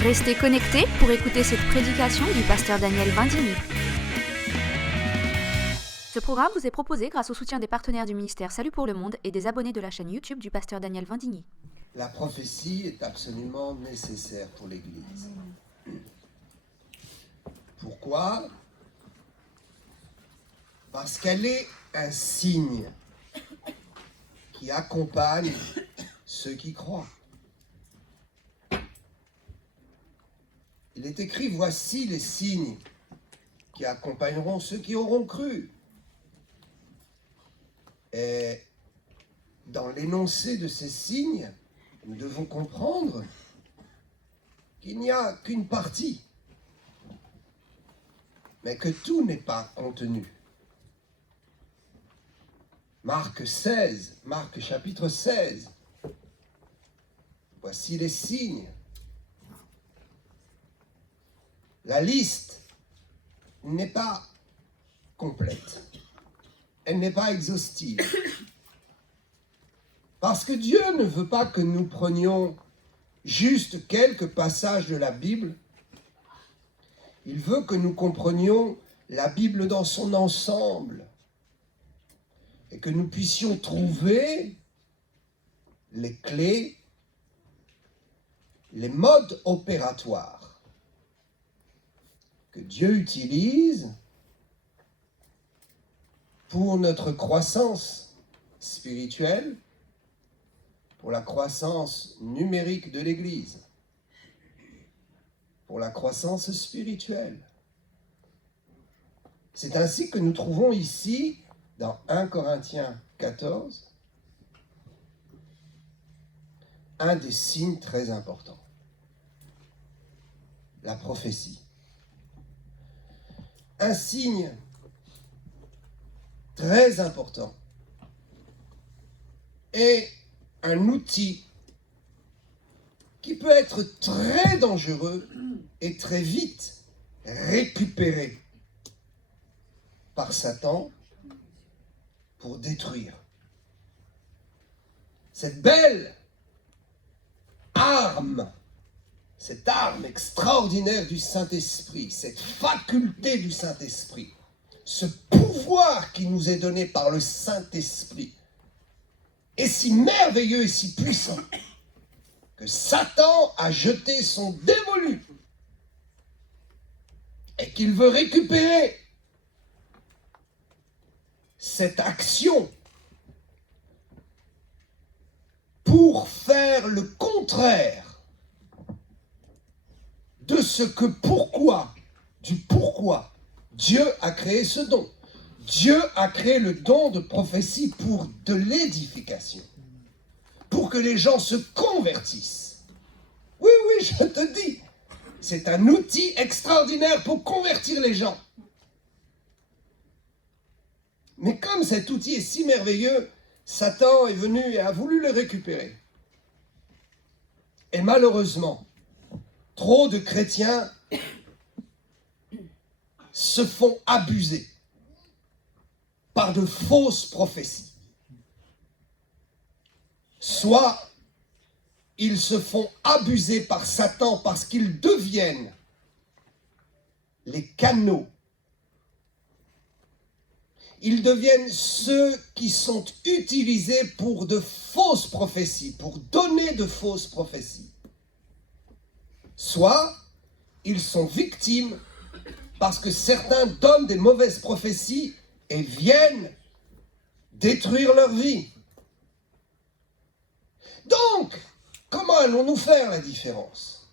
Restez connectés pour écouter cette prédication du pasteur Daniel Vindigny. Ce programme vous est proposé grâce au soutien des partenaires du ministère Salut pour le Monde et des abonnés de la chaîne YouTube du pasteur Daniel Vindigny. La prophétie est absolument nécessaire pour l'Église. Pourquoi? Parce qu'elle est un signe qui accompagne ceux qui croient. Il est écrit, voici les signes qui accompagneront ceux qui auront cru. Et dans l'énoncé de ces signes, nous devons comprendre qu'il n'y a qu'une partie, mais que tout n'est pas contenu. Marc chapitre 16. Voici les signes. La liste n'est pas complète. Elle n'est pas exhaustive. Parce que Dieu ne veut pas que nous prenions juste quelques passages de la Bible. Il veut que nous comprenions la Bible dans son ensemble et que nous puissions trouver les clés, les modes opératoires que Dieu utilise pour notre croissance spirituelle, pour la croissance numérique de l'Église, pour la croissance spirituelle. C'est ainsi que nous trouvons ici, dans 1 Corinthiens 14, un des signes très importants, la prophétie. Un signe très important et un outil qui peut être très dangereux et très vite récupéré par Satan pour détruire. Cette belle arme, cette arme extraordinaire du Saint-Esprit, cette faculté du Saint-Esprit, ce pouvoir qui nous est donné par le Saint-Esprit, est si merveilleux et si puissant que Satan a jeté son dévolu et qu'il veut récupérer cette action pour faire le contraire de ce que pourquoi Dieu a créé ce don. Dieu a créé le don de prophétie pour de l'édification, pour que les gens se convertissent. Oui, je te dis, c'est un outil extraordinaire pour convertir les gens. Mais comme cet outil est si merveilleux, Satan est venu et a voulu le récupérer. Et malheureusement, trop de chrétiens se font abuser par de fausses prophéties. Soit ils se font abuser par Satan parce qu'ils deviennent les canaux. Ils deviennent ceux qui sont utilisés pour de fausses prophéties, pour donner de fausses prophéties. Soit ils sont victimes parce que certains donnent des mauvaises prophéties et viennent détruire leur vie. Donc, comment allons-nous faire la différence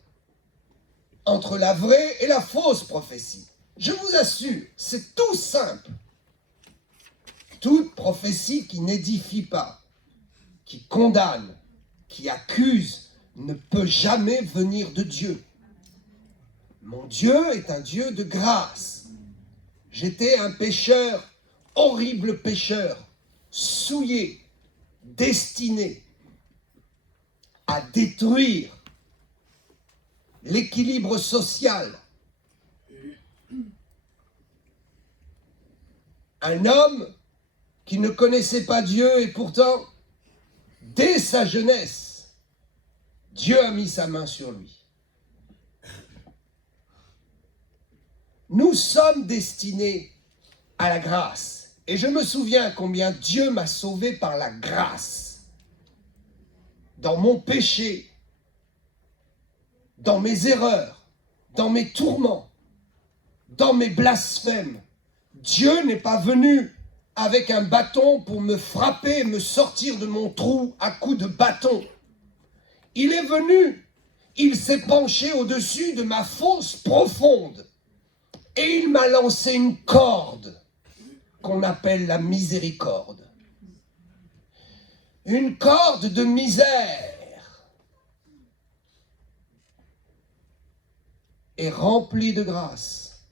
entre la vraie et la fausse prophétie? Je vous assure, c'est tout simple. Toute prophétie qui n'édifie pas, qui condamne, qui accuse, ne peut jamais venir de Dieu. Mon Dieu est un Dieu de grâce. J'étais un pécheur, horrible pécheur, souillé, destiné à détruire l'équilibre social. Un homme qui ne connaissait pas Dieu et pourtant, dès sa jeunesse, Dieu a mis sa main sur lui. Nous sommes destinés à la grâce. Et je me souviens combien Dieu m'a sauvé par la grâce. Dans mon péché, dans mes erreurs, dans mes tourments, dans mes blasphèmes. Dieu n'est pas venu avec un bâton pour me frapper, me sortir de mon trou à coups de bâton. Il est venu, il s'est penché au-dessus de ma fosse profonde et il m'a lancé une corde qu'on appelle la miséricorde. Une corde de misère et remplie de grâce.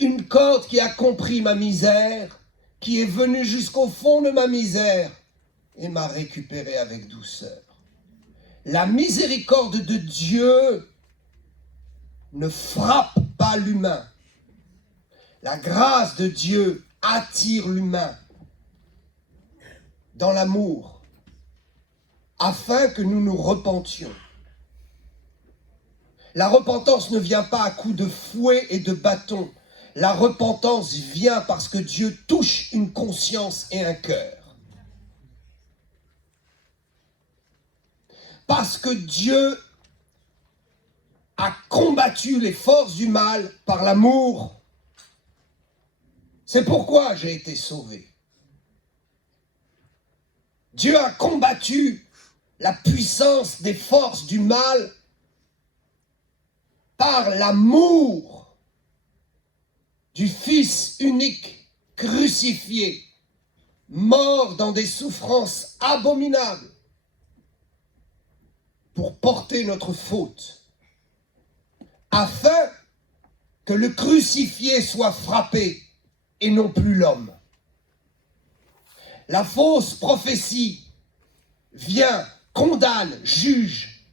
Une corde qui a compris ma misère, qui est venue jusqu'au fond de ma misère et m'a récupéré avec douceur. La miséricorde de Dieu ne frappe pas l'humain. La grâce de Dieu attire l'humain dans l'amour, afin que nous nous repentions. La repentance ne vient pas à coups de fouet et de bâton. La repentance vient parce que Dieu touche une conscience et un cœur. Parce que Dieu a combattu les forces du mal par l'amour. C'est pourquoi j'ai été sauvé. Dieu a combattu la puissance des forces du mal par l'amour du Fils unique crucifié, mort dans des souffrances abominables pour porter notre faute, afin que le crucifié soit frappé et non plus l'homme. La fausse prophétie vient, condamne, juge.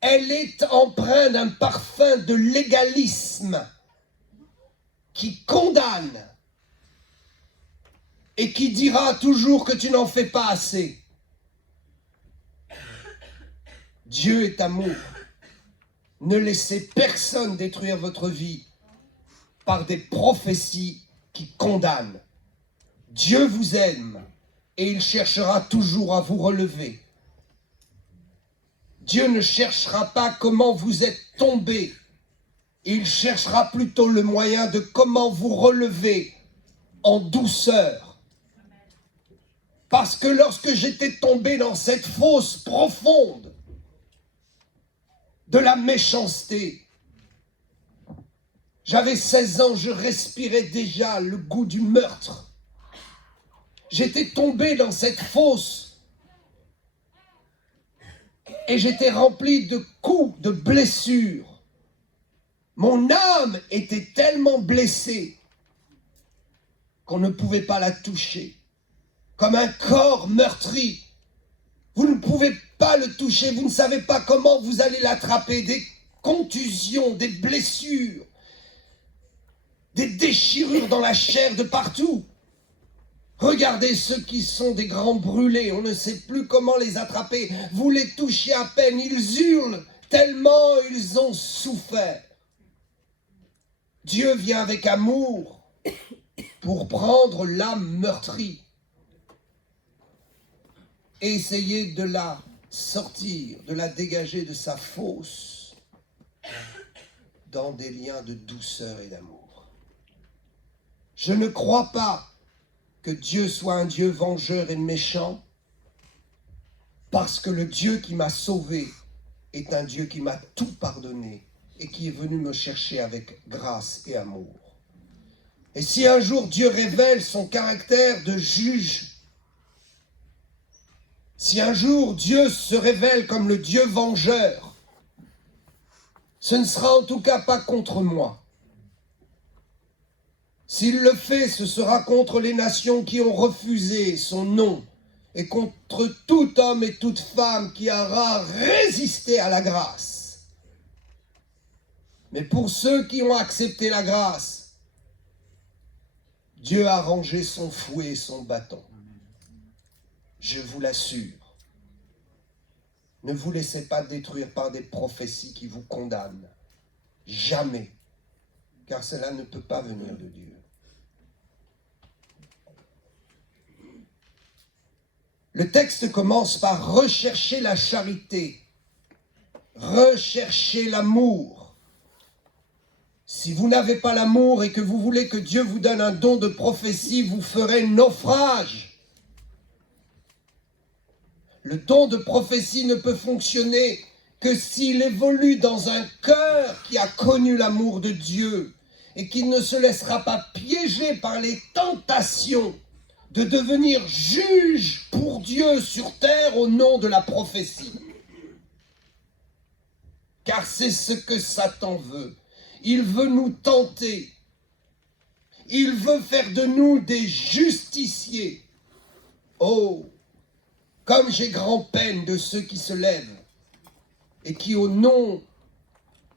Elle est empreinte d'un parfum de légalisme qui condamne et qui dira toujours que tu n'en fais pas assez. Dieu est amour. Ne laissez personne détruire votre vie par des prophéties qui condamnent. Dieu vous aime et il cherchera toujours à vous relever. Dieu ne cherchera pas comment vous êtes tombé. Il cherchera plutôt le moyen de comment vous relever en douceur. Parce que lorsque j'étais tombé dans cette fosse profonde de la méchanceté, j'avais 16 ans, je respirais déjà le goût du meurtre. J'étais tombé dans cette fosse et j'étais rempli de coups, de blessures. Mon âme était tellement blessée qu'on ne pouvait pas la toucher. Comme un corps meurtri. Vous ne pouvez pas le toucher, vous ne savez pas comment vous allez l'attraper. Des contusions, des blessures, des déchirures dans la chair de partout. Regardez ceux qui sont des grands brûlés, on ne sait plus comment les attraper. Vous les touchez à peine, ils hurlent tellement ils ont souffert. Dieu vient avec amour pour prendre l'âme meurtrie et essayer de la sortir, de la dégager de sa fosse dans des liens de douceur et d'amour. Je ne crois pas que Dieu soit un Dieu vengeur et méchant, parce que le Dieu qui m'a sauvé est un Dieu qui m'a tout pardonné et qui est venu me chercher avec grâce et amour. Et si un jour Dieu révèle son caractère de juge, si un jour Dieu se révèle comme le Dieu vengeur, ce ne sera en tout cas pas contre moi. S'il le fait, ce sera contre les nations qui ont refusé son nom et contre tout homme et toute femme qui aura résisté à la grâce. Mais pour ceux qui ont accepté la grâce, Dieu a rangé son fouet et son bâton. Je vous l'assure. Ne vous laissez pas détruire par des prophéties qui vous condamnent. Jamais. car cela ne peut pas venir de Dieu. Le texte commence par rechercher la charité, rechercher l'amour. Si vous n'avez pas l'amour et que vous voulez que Dieu vous donne un don de prophétie, vous ferez naufrage. Le don de prophétie ne peut fonctionner que s'il évolue dans un cœur qui a connu l'amour de Dieu et qui ne se laissera pas piéger par les tentations de devenir juge pour Dieu sur terre au nom de la prophétie. Car c'est ce que Satan veut. Il veut nous tenter. Il veut faire de nous des justiciers. Oh, comme j'ai grand-peine de ceux qui se lèvent et qui au nom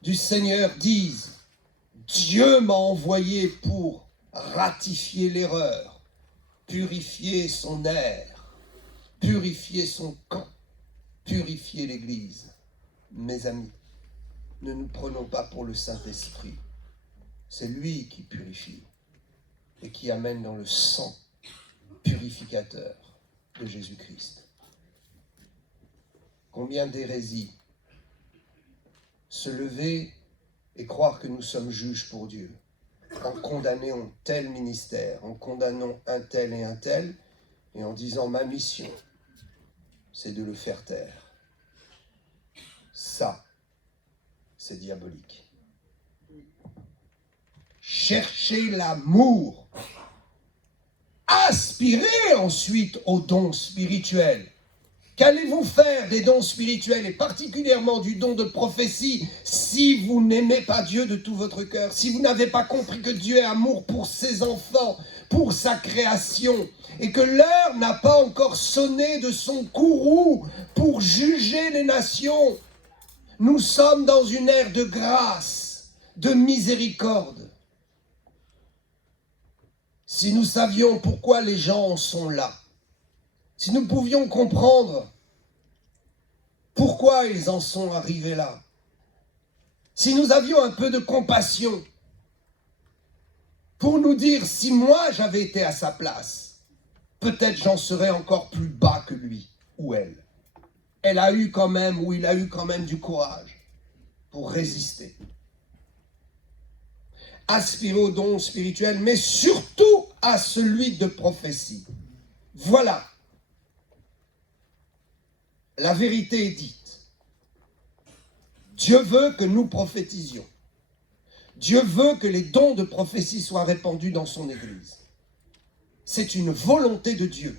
du Seigneur disent « Dieu m'a envoyé pour ratifier l'erreur, purifier son air, purifier son camp, purifier l'Église. » Mes amis, ne nous prenons pas pour le Saint-Esprit. C'est lui qui purifie et qui amène dans le sang purificateur de Jésus-Christ. Combien d'hérésies se lever et croire que nous sommes juges pour Dieu, en condamnant tel ministère, en condamnant un tel, et en disant ma mission, c'est de le faire taire. Ça, c'est diabolique. Cherchez l'amour. Aspirez ensuite aux dons spirituels. Qu'allez-vous faire des dons spirituels et particulièrement du don de prophétie si vous n'aimez pas Dieu de tout votre cœur, si vous n'avez pas compris que Dieu est amour pour ses enfants, pour sa création, et que l'heure n'a pas encore sonné de son courroux pour juger les nations? Nous sommes dans une ère de grâce, de miséricorde. Si nous savions pourquoi les gens en sont là, si nous pouvions comprendre pourquoi ils en sont arrivés là, si nous avions un peu de compassion pour nous dire si moi j'avais été à sa place, peut-être j'en serais encore plus bas que lui ou elle. Elle a eu quand même, ou il a eu quand même du courage pour résister. Aspirer au don spirituel, mais surtout à celui de prophétie. Voilà. La vérité est dite. Dieu veut que nous prophétisions. Dieu veut que les dons de prophétie soient répandus dans son Église. C'est une volonté de Dieu.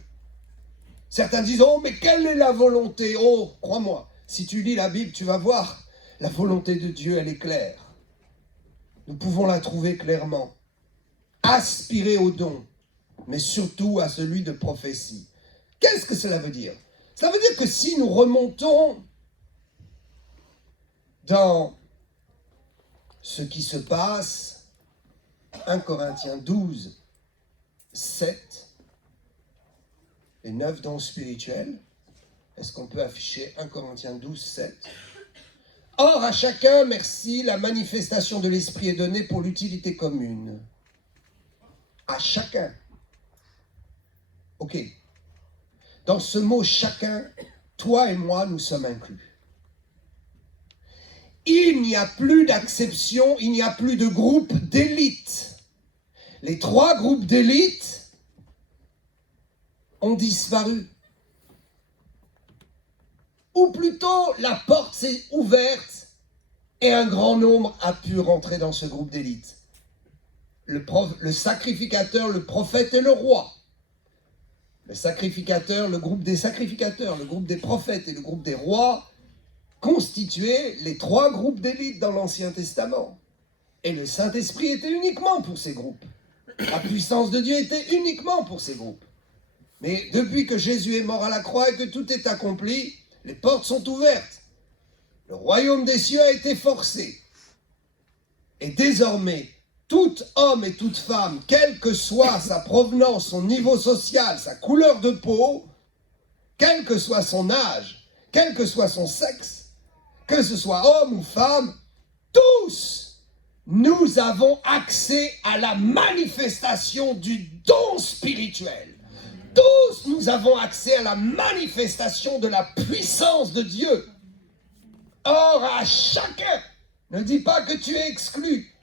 Certains disent, oh, mais quelle est la volonté? Oh, crois-moi, si tu lis la Bible, tu vas voir, la volonté de Dieu, elle est claire. Nous pouvons la trouver clairement. Aspirer au don, mais surtout à celui de prophétie. Qu'est-ce que cela veut dire? Ça veut dire que si nous remontons dans ce qui se passe, 1 Corinthiens 12, 7, les 9 dons spirituels, est-ce qu'on peut afficher 1 Corinthiens 12, 7? Or, à chacun, merci, la manifestation de l'Esprit est donnée pour l'utilité commune. À chacun. Ok. Dans ce mot « chacun », toi et moi, nous sommes inclus. Il n'y a plus d'acception, il n'y a plus de groupe d'élite. Les 3 groupes d'élite ont disparu. Ou plutôt, la porte s'est ouverte et un grand nombre a pu rentrer dans ce groupe d'élite. Le sacrificateur, le prophète et le roi. Le sacrificateur, le groupe des sacrificateurs, le groupe des prophètes et le groupe des rois constituaient les 3 groupes d'élite dans l'Ancien Testament. Et le Saint-Esprit était uniquement pour ces groupes. La puissance de Dieu était uniquement pour ces groupes. Mais depuis que Jésus est mort à la croix et que tout est accompli, les portes sont ouvertes. Le royaume des cieux a été forcé. Et désormais, tout homme et toute femme, quelle que soit sa provenance, son niveau social, sa couleur de peau, quel que soit son âge, quel que soit son sexe, que ce soit homme ou femme, tous nous avons accès à la manifestation du don spirituel. Tous, nous avons accès à la manifestation de la puissance de Dieu. Or, à chacun, ne dis pas que tu es exclu.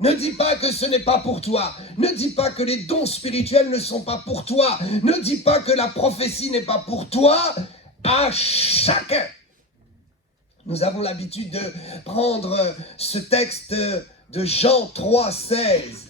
Ne dis pas que ce n'est pas pour toi. Ne dis pas que les dons spirituels ne sont pas pour toi. Ne dis pas que la prophétie n'est pas pour toi. À chacun. Nous avons l'habitude de prendre ce texte de Jean 3,16.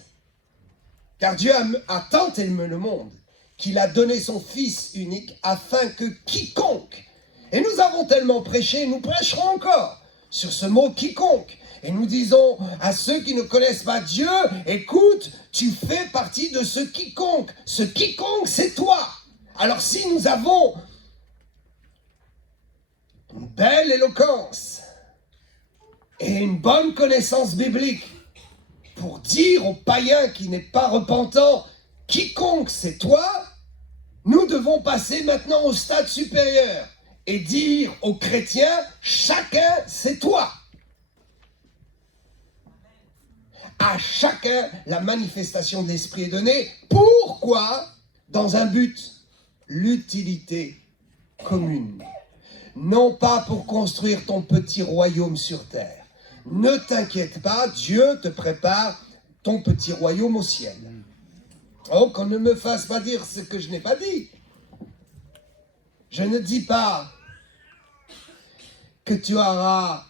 Car Dieu a tant aimé le monde qu'il a donné son Fils unique afin que quiconque, et nous avons tellement prêché, nous prêcherons encore sur ce mot quiconque, et nous disons à ceux qui ne connaissent pas Dieu, écoute, tu fais partie de ce quiconque c'est toi. Alors si nous avons une belle éloquence et une bonne connaissance biblique pour dire au païen qui n'est pas repentant, quiconque c'est toi, nous devons passer maintenant au stade supérieur et dire aux chrétiens, chacun c'est toi. À chacun, la manifestation de l'esprit est donnée. Pourquoi? Dans un but, l'utilité commune. Non pas pour construire ton petit royaume sur terre. Ne t'inquiète pas, Dieu te prépare ton petit royaume au ciel. Oh, qu'on ne me fasse pas dire ce que je n'ai pas dit. Je ne dis pas que tu auras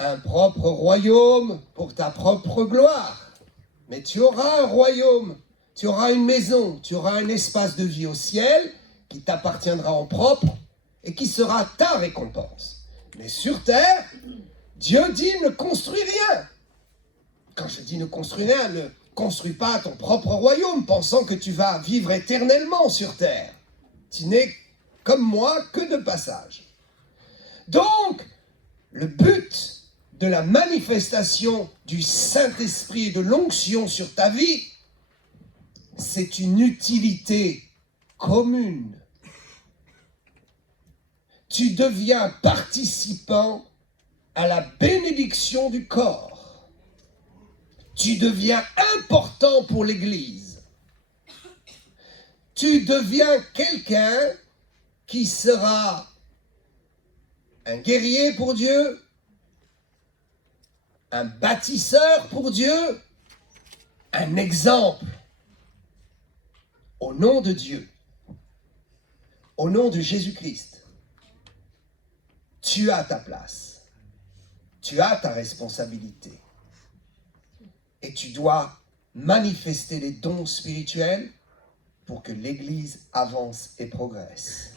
un propre royaume pour ta propre gloire. Mais tu auras un royaume, tu auras une maison, tu auras un espace de vie au ciel qui t'appartiendra en propre et qui sera ta récompense. Mais sur terre, Dieu dit ne construis rien. Quand je dis ne construis rien, ne construis pas ton propre royaume pensant que tu vas vivre éternellement sur terre. Tu n'es comme moi que de passage. Donc, le but de la manifestation du Saint-Esprit et de l'onction sur ta vie, c'est une utilité commune. Tu deviens participant à la bénédiction du corps. Tu deviens important pour l'Église. Tu deviens quelqu'un qui sera un guerrier pour Dieu, un bâtisseur pour Dieu, un exemple. Au nom de Dieu, au nom de Jésus-Christ, tu as ta place, tu as ta responsabilité et tu dois manifester les dons spirituels pour que l'Église avance et progresse.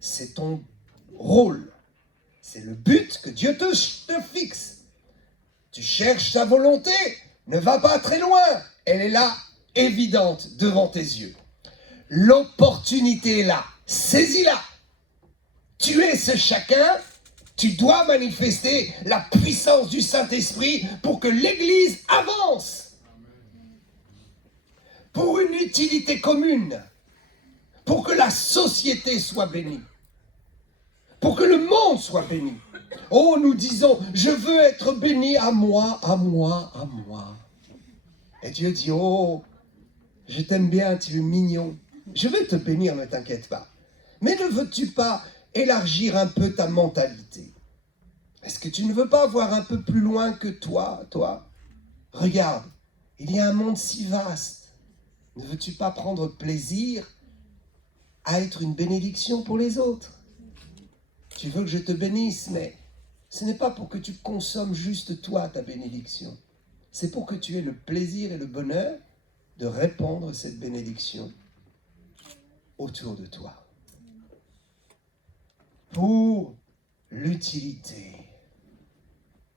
C'est ton rôle, c'est le but que Dieu te fixe. Tu cherches sa volonté, ne va pas très loin, elle est là, évidente, devant tes yeux. L'opportunité est là, saisis-la. Tu es ce chacun, tu dois manifester la puissance du Saint-Esprit pour que l'Église avance. Pour une utilité commune, pour que la société soit bénie, pour que le monde soit béni. Oh, nous disons, je veux être béni à moi, à moi, à moi. Et Dieu dit, oh, je t'aime bien, tu es mignon. Je vais te bénir, ne t'inquiète pas. Mais ne veux-tu pas élargir un peu ta mentalité? Est-ce que tu ne veux pas voir un peu plus loin que toi? Regarde, il y a un monde si vaste. Ne veux-tu pas prendre plaisir à être une bénédiction pour les autres? Tu veux que je te bénisse, mais ce n'est pas pour que tu consommes juste toi ta bénédiction. C'est pour que tu aies le plaisir et le bonheur de répandre cette bénédiction autour de toi. Pour l'utilité.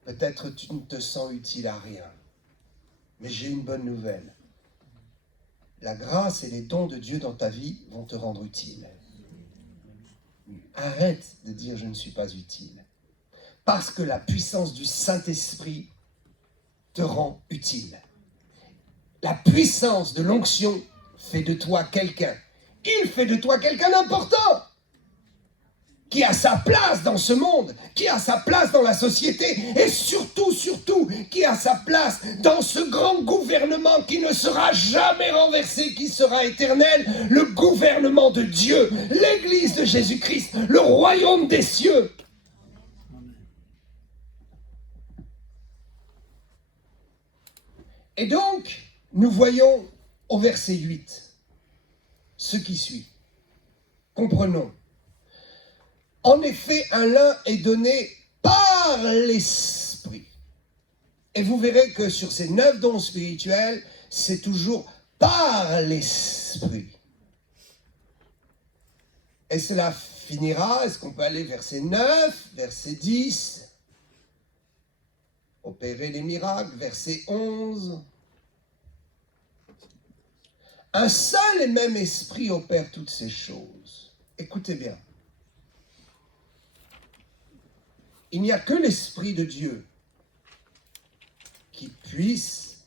Peut-être tu ne te sens utile à rien, mais j'ai une bonne nouvelle. La grâce et les dons de Dieu dans ta vie vont te rendre utile. Arrête de dire je ne suis pas utile. Parce que la puissance du Saint-Esprit te rend utile. La puissance de l'onction fait de toi quelqu'un. Il fait de toi quelqu'un d'important. qui a sa place dans ce monde, qui a sa place dans la société, et surtout, qui a sa place dans ce grand gouvernement qui ne sera jamais renversé, qui sera éternel, le gouvernement de Dieu, l'Église de Jésus-Christ, le royaume des cieux. Et donc, nous voyons au verset 8 ce qui suit. Comprenons. En effet, un lin est donné par l'Esprit. Et vous verrez que sur ces 9 dons spirituels, c'est toujours par l'Esprit. Et cela finira, est-ce qu'on peut aller verset 9, verset 10, opérer les miracles, verset 11. Un seul et même esprit opère toutes ces choses. Écoutez bien. Il n'y a que l'Esprit de Dieu qui puisse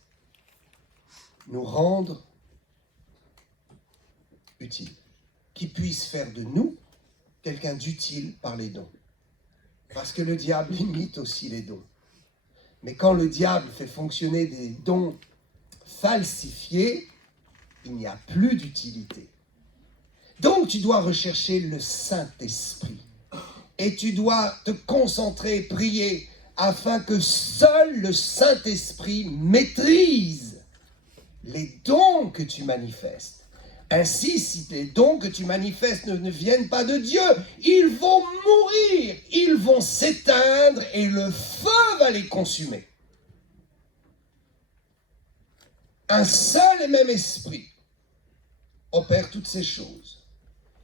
nous rendre utiles, qui puisse faire de nous quelqu'un d'utile par les dons. Parce que le diable imite aussi les dons. Mais quand le diable fait fonctionner des dons falsifiés, il n'y a plus d'utilité. Donc tu dois rechercher le Saint-Esprit. Et tu dois te concentrer, prier, afin que seul le Saint-Esprit maîtrise les dons que tu manifestes. Ainsi, si les dons que tu manifestes ne viennent pas de Dieu, ils vont mourir, ils vont s'éteindre et le feu va les consumer. Un seul et même esprit opère toutes ces choses,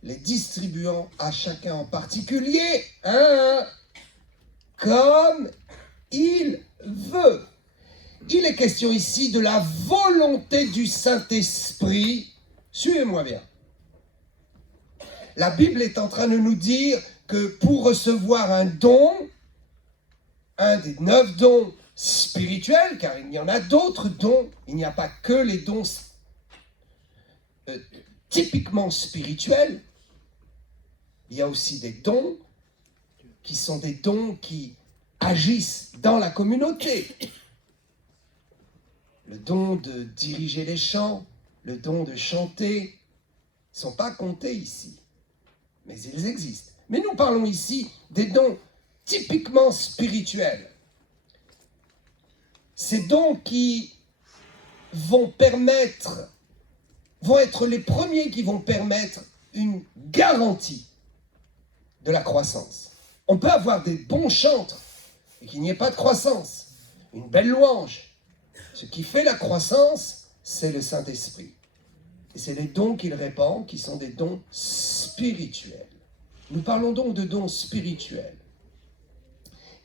les distribuant à chacun en particulier, comme il veut. Il est question ici de la volonté du Saint-Esprit. Suivez-moi bien. La Bible est en train de nous dire que pour recevoir un don, un des 9 dons spirituels, car il y en a d'autres dons, il n'y a pas que les dons typiquement spirituels, il y a aussi des dons qui sont des dons qui agissent dans la communauté. Le don de diriger les chants, le don de chanter, ne sont pas comptés ici, mais ils existent. Mais nous parlons ici des dons typiquement spirituels. Ces dons qui vont être les premiers qui vont permettre une garantie de la croissance. On peut avoir des bons chantres et qu'il n'y ait pas de croissance, une belle louange. Ce qui fait la croissance, c'est le Saint-Esprit. Et c'est les dons qu'il répand qui sont des dons spirituels. Nous parlons donc de dons spirituels.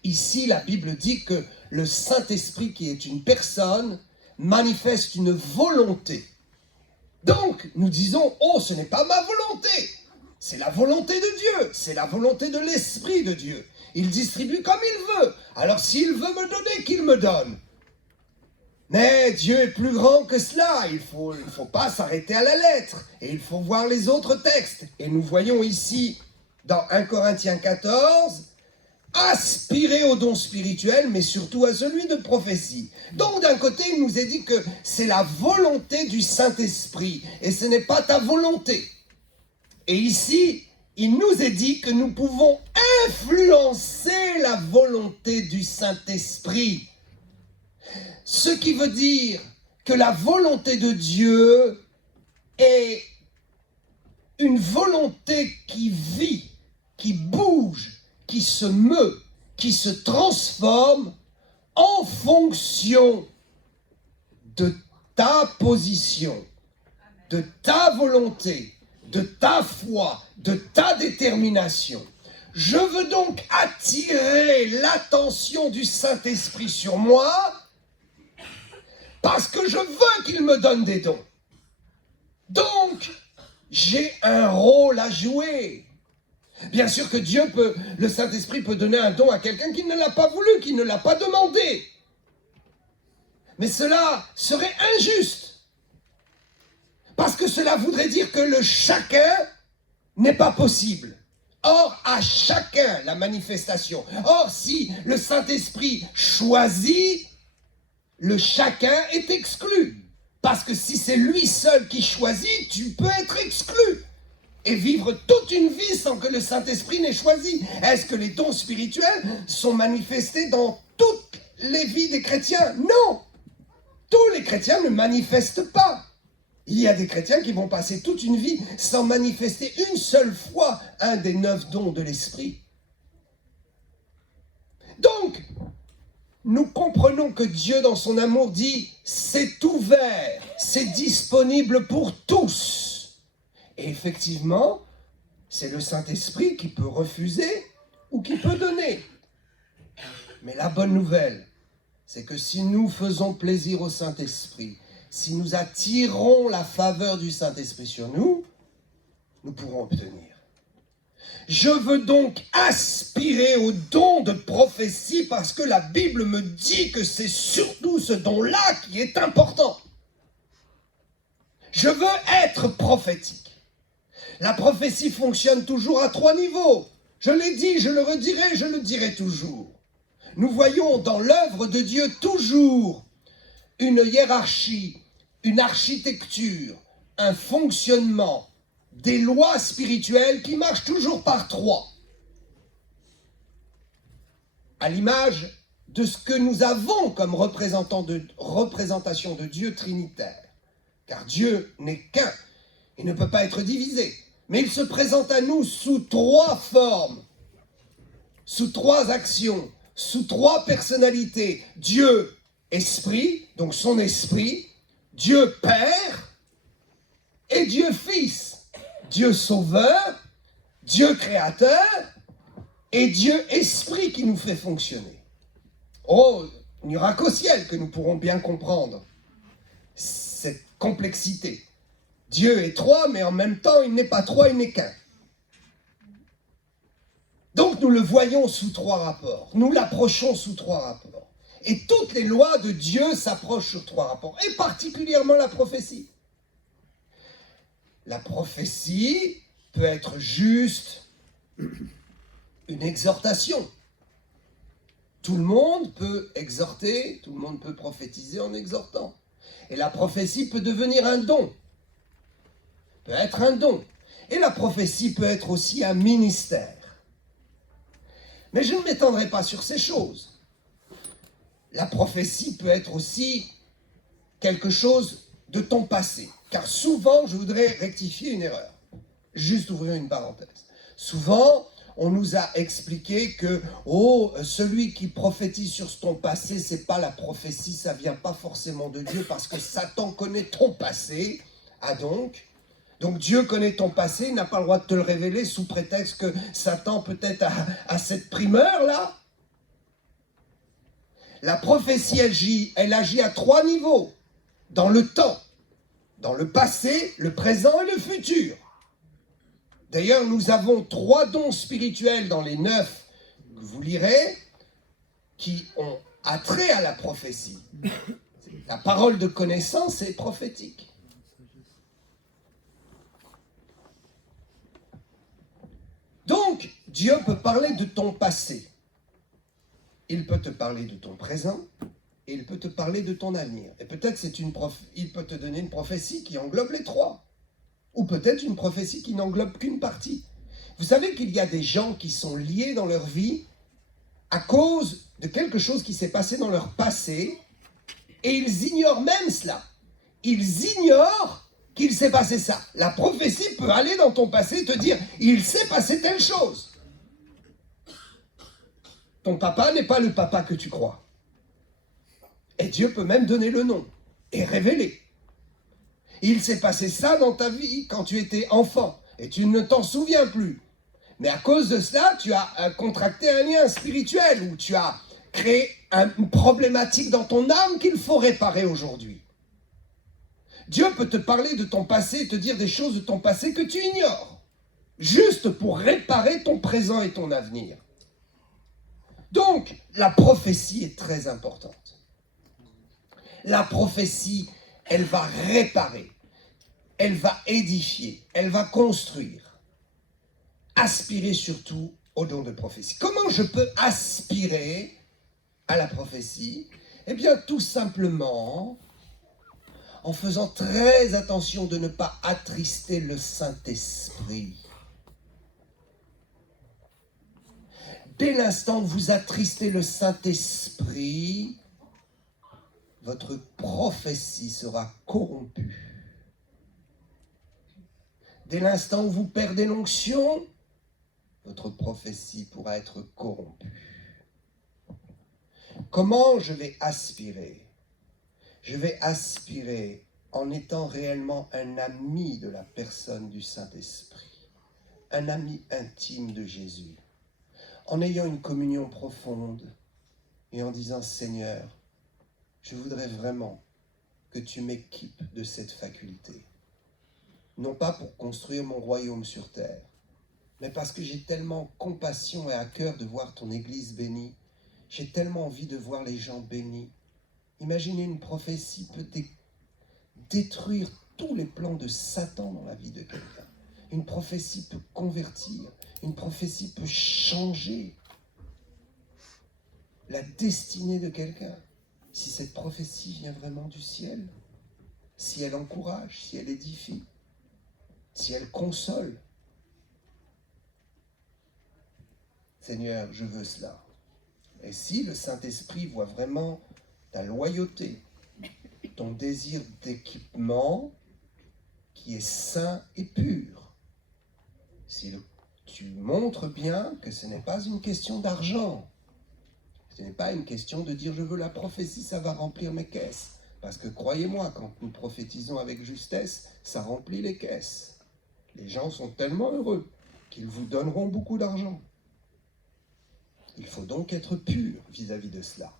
Ici, la Bible dit que le Saint-Esprit, qui est une personne, manifeste une volonté. Donc, nous disons, oh, ce n'est pas ma volonté, c'est la volonté de Dieu, c'est la volonté de l'Esprit de Dieu. Il distribue comme il veut. Alors, s'il veut me donner, qu'il me donne. Mais Dieu est plus grand que cela, il ne faut pas s'arrêter à la lettre, et il faut voir les autres textes. Et nous voyons ici, dans 1 Corinthiens 14, aspirer au don spirituel, mais surtout à celui de prophétie. Donc d'un côté, il nous est dit que c'est la volonté du Saint-Esprit, et ce n'est pas ta volonté. Et ici, il nous est dit que nous pouvons influencer la volonté du Saint-Esprit. Ce qui veut dire que la volonté de Dieu est une volonté qui vit, qui bouge, qui se meut, qui se transforme en fonction de ta position, de ta volonté, de ta foi, de ta détermination. Je veux donc attirer l'attention du Saint-Esprit sur moi parce que je veux qu'il me donne des dons. Donc, j'ai un rôle à jouer. Bien sûr que le Saint-Esprit peut donner un don à quelqu'un qui ne l'a pas voulu, qui ne l'a pas demandé. Mais cela serait injuste. Parce que cela voudrait dire que le chacun n'est pas possible. Or, à chacun la manifestation. Or, si le Saint-Esprit choisit, le chacun est exclu. Parce que si c'est lui seul qui choisit, tu peux être exclu. Et vivre toute une vie sans que le Saint-Esprit n'ait choisi. Est-ce que les dons spirituels sont manifestés dans toutes les vies des chrétiens? Non! Tous les chrétiens ne manifestent pas. Il y a des chrétiens qui vont passer toute une vie sans manifester une seule fois un des 9 dons de l'Esprit. Donc, nous comprenons que Dieu, dans son amour, dit « c'est ouvert, c'est disponible pour tous ». Et effectivement, c'est le Saint-Esprit qui peut refuser ou qui peut donner. Mais la bonne nouvelle, c'est que si nous faisons plaisir au Saint-Esprit, si nous attirons la faveur du Saint-Esprit sur nous, nous pourrons obtenir. Je veux donc aspirer au don de prophétie parce que la Bible me dit que c'est surtout ce don-là qui est important. Je veux être prophétique. La prophétie fonctionne toujours à 3 niveaux. Je l'ai dit, je le redirai, je le dirai toujours. Nous voyons dans l'œuvre de Dieu toujours une hiérarchie, une architecture, un fonctionnement, des lois spirituelles qui marchent toujours par 3. À l'image de ce que nous avons comme représentation de Dieu trinitaire. Car Dieu n'est qu'un, il ne peut pas être divisé. Mais il se présente à nous sous 3 formes, sous 3 actions, sous 3 personnalités. Dieu Esprit, donc son Esprit, Dieu Père et Dieu Fils. Dieu Sauveur, Dieu Créateur et Dieu Esprit qui nous fait fonctionner. Oh, il n'y aura qu'au ciel que nous pourrons bien comprendre cette complexité. Dieu est 3, mais en même temps, il n'est pas 3, il n'est qu'un. Donc nous le voyons sous 3 rapports. Nous l'approchons sous 3 rapports. Et toutes les lois de Dieu s'approchent sur 3 rapports, et particulièrement la prophétie. La prophétie peut être juste une exhortation. Tout le monde peut exhorter, tout le monde peut prophétiser en exhortant. Et la prophétie peut devenir un don. Peut être un don. Et la prophétie peut être aussi un ministère. Mais je ne m'étendrai pas sur ces choses. La prophétie peut être aussi quelque chose de ton passé. Car souvent, je voudrais rectifier une erreur. Juste ouvrir une parenthèse. Souvent, on nous a expliqué que celui qui prophétise sur ton passé, c'est pas la prophétie, ça vient pas forcément de Dieu parce que Satan connaît ton passé. Ah donc Dieu connaît ton passé, il n'a pas le droit de te le révéler sous prétexte que Satan peut-être a cette primeur-là. La prophétie, elle agit à 3 niveaux. Dans le temps, dans le passé, le présent et le futur. D'ailleurs, nous avons 3 dons spirituels dans les 9 que vous lirez qui ont attrait à la prophétie. La parole de connaissance est prophétique. Donc, Dieu peut parler de ton passé. Il peut te parler de ton présent et il peut te parler de ton avenir. Et peut-être il peut te donner une prophétie qui englobe les 3. Ou peut-être une prophétie qui n'englobe qu'une partie. Vous savez qu'il y a des gens qui sont liés dans leur vie à cause de quelque chose qui s'est passé dans leur passé et ils ignorent même cela. Ils ignorent qu'il s'est passé ça. La prophétie peut aller dans ton passé et te dire « il s'est passé telle chose ». Ton papa n'est pas le papa que tu crois. Et Dieu peut même donner le nom et révéler. Il s'est passé ça dans ta vie quand tu étais enfant et tu ne t'en souviens plus. Mais à cause de cela, tu as contracté un lien spirituel ou tu as créé une problématique dans ton âme qu'il faut réparer aujourd'hui. Dieu peut te parler de ton passé et te dire des choses de ton passé que tu ignores, juste pour réparer ton présent et ton avenir. Donc, la prophétie est très importante. La prophétie, elle va réparer, elle va édifier, elle va construire. aspirez surtout au don de prophétie. Comment je peux aspirer à la prophétie? Eh bien, tout simplement en faisant très attention de ne pas attrister le Saint-Esprit. Dès l'instant où vous attristez le Saint-Esprit, votre prophétie sera corrompue. Dès l'instant où vous perdez l'onction, votre prophétie pourra être corrompue. Comment je vais aspirer? Je vais aspirer en étant réellement un ami de la personne du Saint-Esprit, un ami intime de Jésus, en ayant une communion profonde et en disant « Seigneur, je voudrais vraiment que tu m'équipes de cette faculté, non pas pour construire mon royaume sur terre, mais parce que j'ai tellement compassion et à cœur de voir ton Église bénie, j'ai tellement envie de voir les gens bénis. » Imaginez, une prophétie peut détruire tous les plans de Satan dans la vie de quelqu'un. Une prophétie peut convertir, une prophétie peut changer la destinée de quelqu'un. Si cette prophétie vient vraiment du ciel, si elle encourage, si elle édifie, si elle console. Seigneur, je veux cela. Et si le Saint-Esprit voit vraiment ta loyauté, ton désir d'équipement qui est sain et pur, si tu montres bien que ce n'est pas une question d'argent, ce n'est pas une question de dire je veux la prophétie, ça va remplir mes caisses. Parce que croyez-moi, quand nous prophétisons avec justesse, ça remplit les caisses. Les gens sont tellement heureux qu'ils vous donneront beaucoup d'argent. Il faut donc être pur vis-à-vis de cela.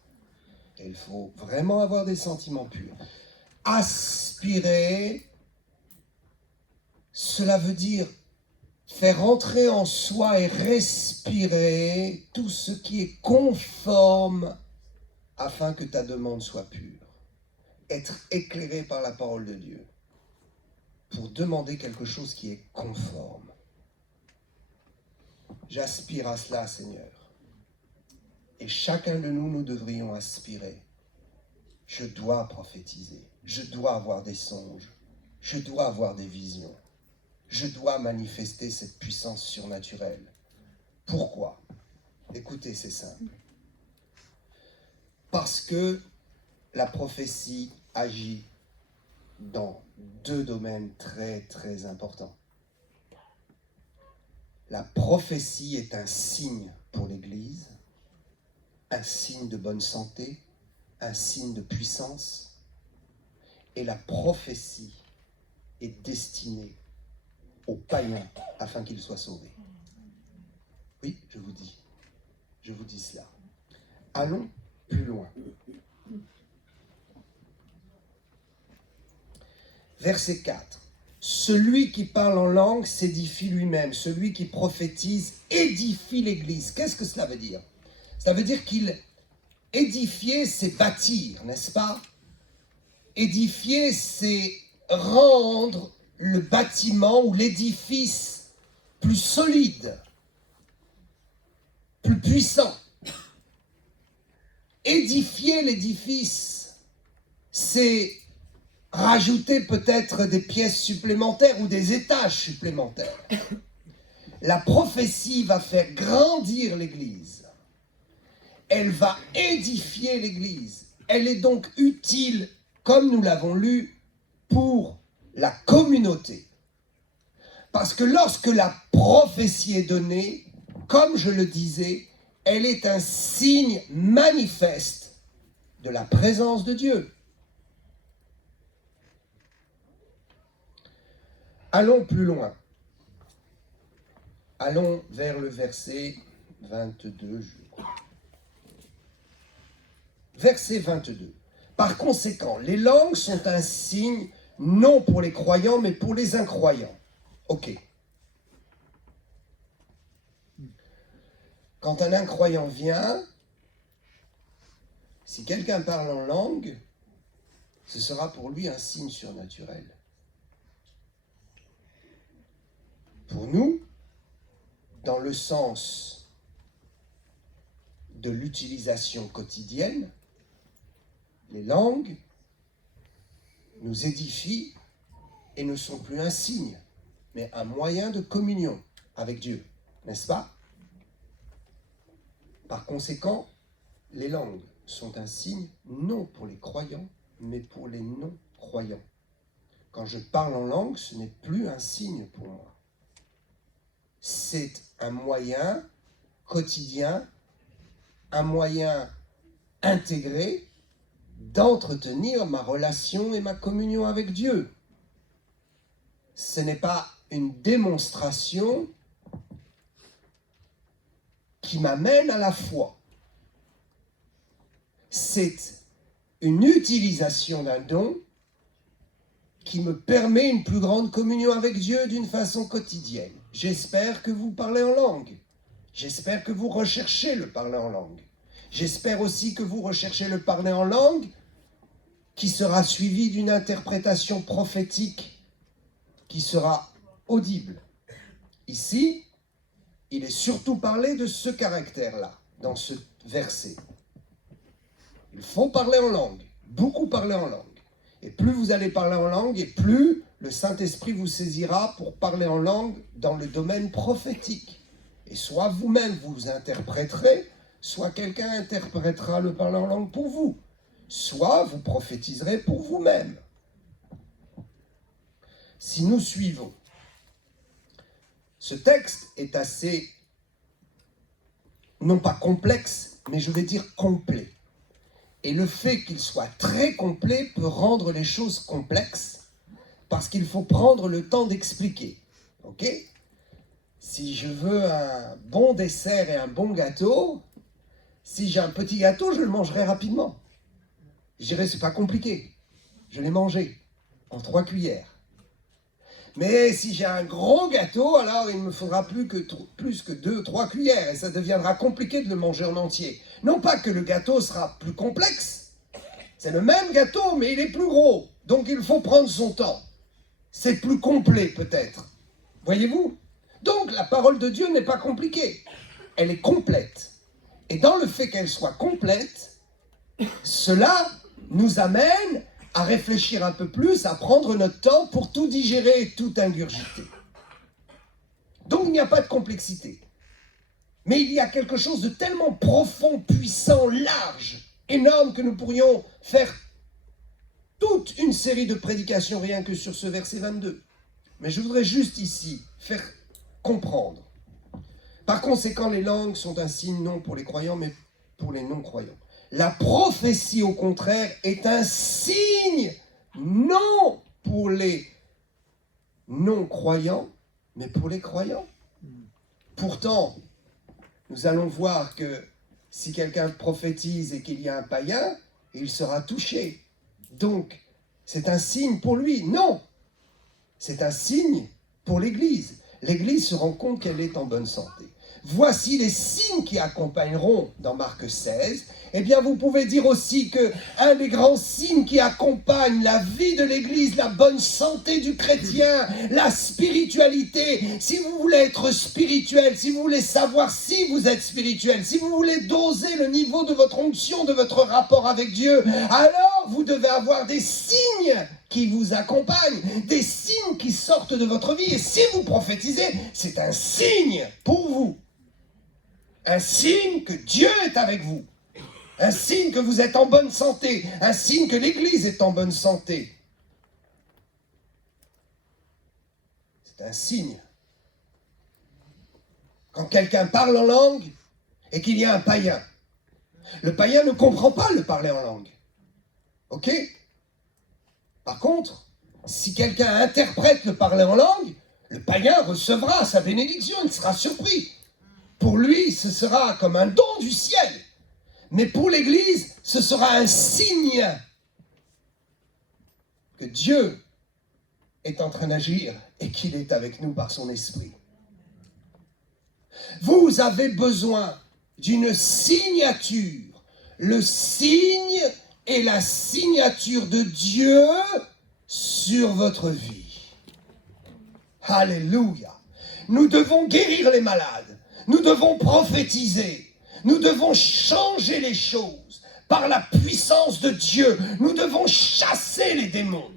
Et il faut vraiment avoir des sentiments purs. Aspirer, cela veut dire faire entrer en soi et respirer tout ce qui est conforme afin que ta demande soit pure. Être éclairé par la parole de Dieu pour demander quelque chose qui est conforme. J'aspire à cela, Seigneur. Et chacun de nous, nous devrions aspirer. Je dois prophétiser. Je dois avoir des songes. Je dois avoir des visions. Je dois manifester cette puissance surnaturelle. Pourquoi? Écoutez, c'est simple. Parce que la prophétie agit dans deux domaines très très importants. La prophétie est un signe pour l'Église, un signe de bonne santé, un signe de puissance, et la prophétie est destinée aux païens afin qu'ils soient sauvés. Oui, je vous dis cela. Allons plus loin. Verset 4. Celui qui parle en langue s'édifie lui-même. Celui qui prophétise édifie l'Église. Qu'est-ce que cela veut dire? Ça veut dire qu'il édifier, c'est bâtir, n'est-ce pas? Édifier, c'est rendre le bâtiment ou l'édifice plus solide, plus puissant. Édifier l'édifice, c'est rajouter peut-être des pièces supplémentaires ou des étages supplémentaires. La prophétie va faire grandir l'Église. Elle va édifier l'Église. Elle est donc utile, comme nous l'avons lu, pour la communauté. Parce que lorsque la prophétie est donnée, comme je le disais, elle est un signe manifeste de la présence de Dieu. Allons plus loin. Allons vers le verset 22, je crois. Verset 22. Par conséquent, les langues sont un signe non pour les croyants, mais pour les incroyants. Ok. Quand un incroyant vient, si quelqu'un parle en langue, ce sera pour lui un signe surnaturel. Pour nous, dans le sens de l'utilisation quotidienne, les langues nous édifient et ne sont plus un signe, mais un moyen de communion avec Dieu, n'est-ce pas? Par conséquent, les langues sont un signe non pour les croyants, mais pour les non-croyants. Quand je parle en langue, ce n'est plus un signe pour moi. C'est un moyen quotidien, un moyen intégré d'entretenir ma relation et ma communion avec Dieu. Ce n'est pas une démonstration qui m'amène à la foi. C'est une utilisation d'un don qui me permet une plus grande communion avec Dieu d'une façon quotidienne. J'espère que vous parlez en langue. J'espère que vous recherchez le parler en langue. J'espère aussi que vous recherchez le parler en langue qui sera suivi d'une interprétation prophétique qui sera audible. Ici, il est surtout parlé de ce caractère-là, dans ce verset. Il faut parler en langue, beaucoup parler en langue. Et plus vous allez parler en langue, et plus le Saint-Esprit vous saisira pour parler en langue dans le domaine prophétique. Et soit vous-même vous interpréterez, soit quelqu'un interprétera le parler en langue pour vous. Soit vous prophétiserez pour vous-même. Si nous suivons, ce texte est assez, non pas complexe, mais je vais dire complet. Et le fait qu'il soit très complet peut rendre les choses complexes parce qu'il faut prendre le temps d'expliquer. Ok ? Si je veux un bon dessert et un bon gâteau, si j'ai un petit gâteau, je le mangerai rapidement. Je dirais, c'est pas compliqué. Je l'ai mangé en 3 cuillères. Mais si j'ai un gros gâteau, alors il me faudra plus que 2-3 cuillères et ça deviendra compliqué de le manger en entier. Non pas que le gâteau sera plus complexe, c'est le même gâteau mais il est plus gros, donc il faut prendre son temps. C'est plus complet peut-être, voyez-vous? Donc la parole de Dieu n'est pas compliquée, elle est complète. Et dans le fait qu'elle soit complète, cela nous amène à réfléchir un peu plus, à prendre notre temps pour tout digérer et tout ingurgiter. Donc il n'y a pas de complexité. Mais il y a quelque chose de tellement profond, puissant, large, énorme que nous pourrions faire toute une série de prédications rien que sur ce verset 22. Mais je voudrais juste ici faire comprendre. Par conséquent, les langues sont un signe non pour les croyants, mais pour les non-croyants. La prophétie, au contraire, est un signe non pour les non-croyants, mais pour les croyants. Pourtant, nous allons voir que si quelqu'un prophétise et qu'il y a un païen, il sera touché. Donc, c'est un signe pour lui. Non, c'est un signe pour l'Église. L'Église se rend compte qu'elle est en bonne santé. Voici les signes qui accompagneront dans Marc 16. Eh bien, vous pouvez dire aussi que un des grands signes qui accompagne la vie de l'Église, la bonne santé du chrétien, la spiritualité, si vous voulez être spirituel, si vous voulez savoir si vous êtes spirituel, si vous voulez doser le niveau de votre onction, de votre rapport avec Dieu, alors vous devez avoir des signes qui vous accompagnent, des signes qui sortent de votre vie. Et si vous prophétisez, c'est un signe pour vous. Un signe que Dieu est avec vous. Un signe que vous êtes en bonne santé. Un signe que l'Église est en bonne santé. C'est un signe. Quand quelqu'un parle en langue et qu'il y a un païen, le païen ne comprend pas le parler en langue. Ok ? Par contre, si quelqu'un interprète le parler en langue, le païen recevra sa bénédiction, il sera surpris. Pour lui, ce sera comme un don du ciel. Mais pour l'Église, ce sera un signe que Dieu est en train d'agir et qu'il est avec nous par son esprit. Vous avez besoin d'une signature. Le signe est la signature de Dieu sur votre vie. Alléluia. Nous devons guérir les malades. Nous devons prophétiser. Nous devons changer les choses par la puissance de Dieu. Nous devons chasser les démons.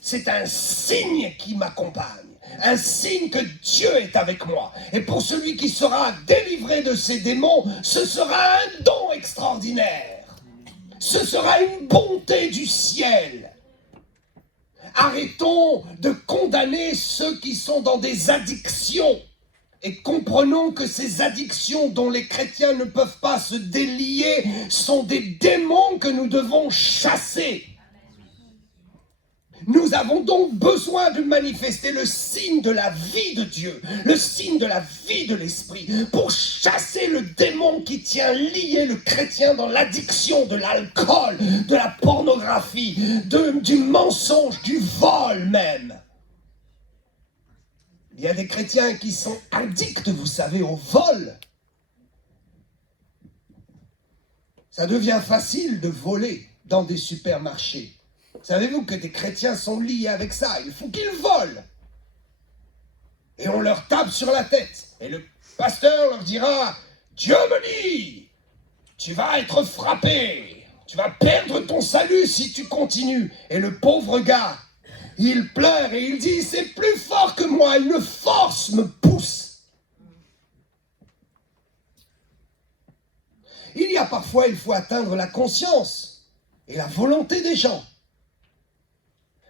C'est un signe qui m'accompagne. Un signe que Dieu est avec moi. Et pour celui qui sera délivré de ces démons, ce sera un don extraordinaire. Ce sera une bonté du ciel. Arrêtons de condamner ceux qui sont dans des addictions. Et comprenons que ces addictions dont les chrétiens ne peuvent pas se délier sont des démons que nous devons chasser. Nous avons donc besoin de manifester le signe de la vie de Dieu, le signe de la vie de l'Esprit, pour chasser le démon qui tient lié le chrétien dans l'addiction de l'alcool, de la pornographie, du mensonge, du vol même. Il y a des chrétiens qui sont addicts, vous savez, au vol. Ça devient facile de voler dans des supermarchés. Savez-vous que des chrétiens sont liés avec ça? Il faut qu'ils volent. Et on leur tape sur la tête. Et le pasteur leur dira, Dieu me dit, tu vas être frappé. Tu vas perdre ton salut si tu continues. Et le pauvre gars, il pleure et il dit, c'est plus fort que moi, une force me pousse. Il y a parfois, il faut atteindre la conscience et la volonté des gens.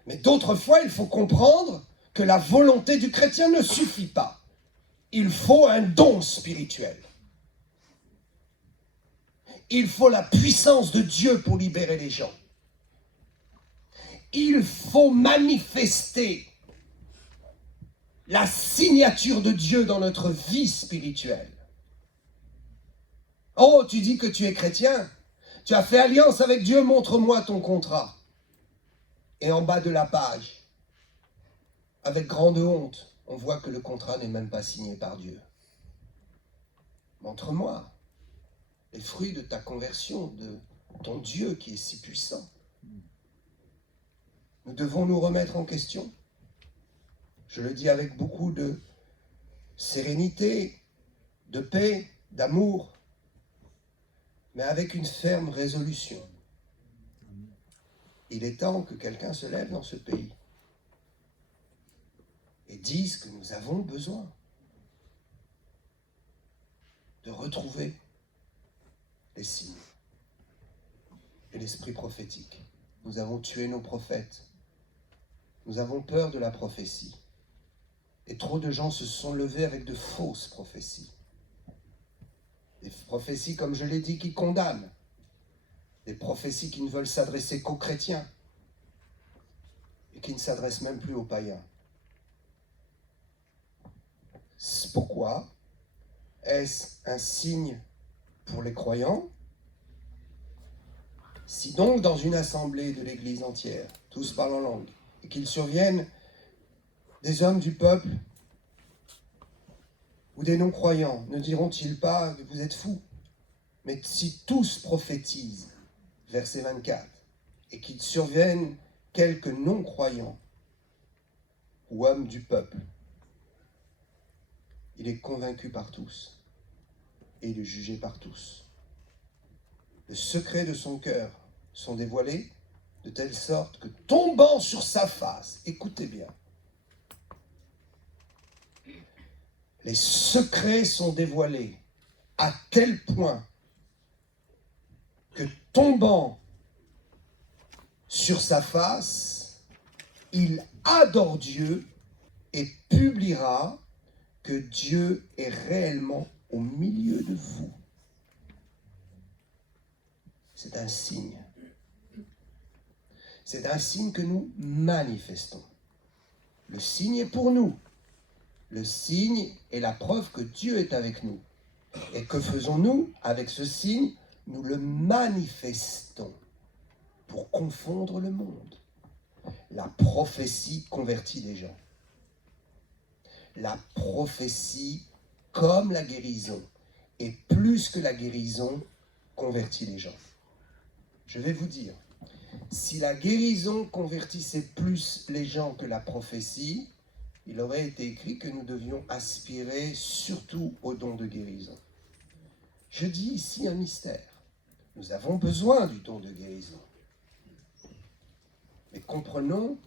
Mais d'autres fois, il faut comprendre que la volonté du chrétien ne suffit pas. Il faut un don spirituel. Il faut la puissance de Dieu pour libérer les gens. Il faut manifester la signature de Dieu dans notre vie spirituelle. Oh, tu dis que tu es chrétien, tu as fait alliance avec Dieu, montre-moi ton contrat. Et en bas de la page, avec grande honte, on voit que le contrat n'est même pas signé par Dieu. Montre-moi les fruits de ta conversion, de ton Dieu qui est si puissant. Nous devons nous remettre en question. Je le dis avec beaucoup de sérénité, de paix, d'amour, mais avec une ferme résolution. Il est temps que quelqu'un se lève dans ce pays et dise que nous avons besoin de retrouver les signes et l'esprit prophétique. Nous avons tué nos prophètes. Nous avons peur de la prophétie. Et trop de gens se sont levés avec de fausses prophéties. Des prophéties, comme je l'ai dit, qui condamnent. Des prophéties qui ne veulent s'adresser qu'aux chrétiens et qui ne s'adressent même plus aux païens. Pourquoi? Est-ce un signe pour les croyants? Si donc dans une assemblée de l'Église entière, tous parlent en langue, et qu'il survienne des hommes du peuple ou des non-croyants, ne diront-ils pas que vous êtes fous? Mais si tous prophétisent, verset 24, et qu'il survienne quelques non-croyants ou hommes du peuple, il est convaincu par tous et il est jugé par tous. Le secret de son cœur sont dévoilés de telle sorte que tombant sur sa face, écoutez bien, les secrets sont dévoilés à tel point que tombant sur sa face, il adore Dieu et publiera que Dieu est réellement au milieu de vous. C'est un signe. C'est un signe que nous manifestons. Le signe est pour nous. Le signe est la preuve que Dieu est avec nous. Et que faisons-nous avec ce signe? Nous le manifestons pour confondre le monde. La prophétie convertit les gens. La prophétie, comme la guérison, et plus que la guérison, convertit les gens. Je vais vous dire, si la guérison convertissait plus les gens que la prophétie, il aurait été écrit que nous devions aspirer surtout au don de guérison. Je dis ici un mystère. Nous avons besoin du don de guérison. Mais comprenons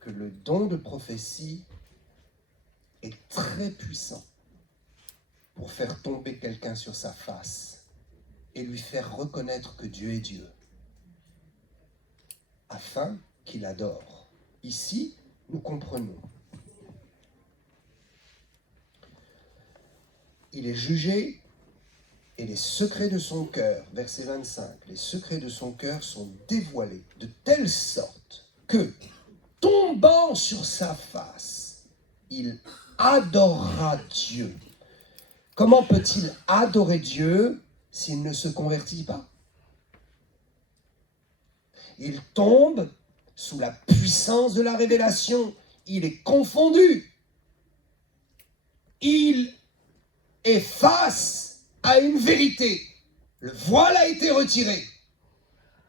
que le don de prophétie est très puissant pour faire tomber quelqu'un sur sa face et lui faire reconnaître que Dieu est Dieu, afin qu'il adore. Ici, nous comprenons. Il est jugé et les secrets de son cœur, verset 25, les secrets de son cœur sont dévoilés de telle sorte que, tombant sur sa face, il adorera Dieu. Comment peut-il adorer Dieu s'il ne se convertit pas? Il tombe sous la puissance de la révélation. Il est confondu. Il est face à une vérité. Le voile a été retiré.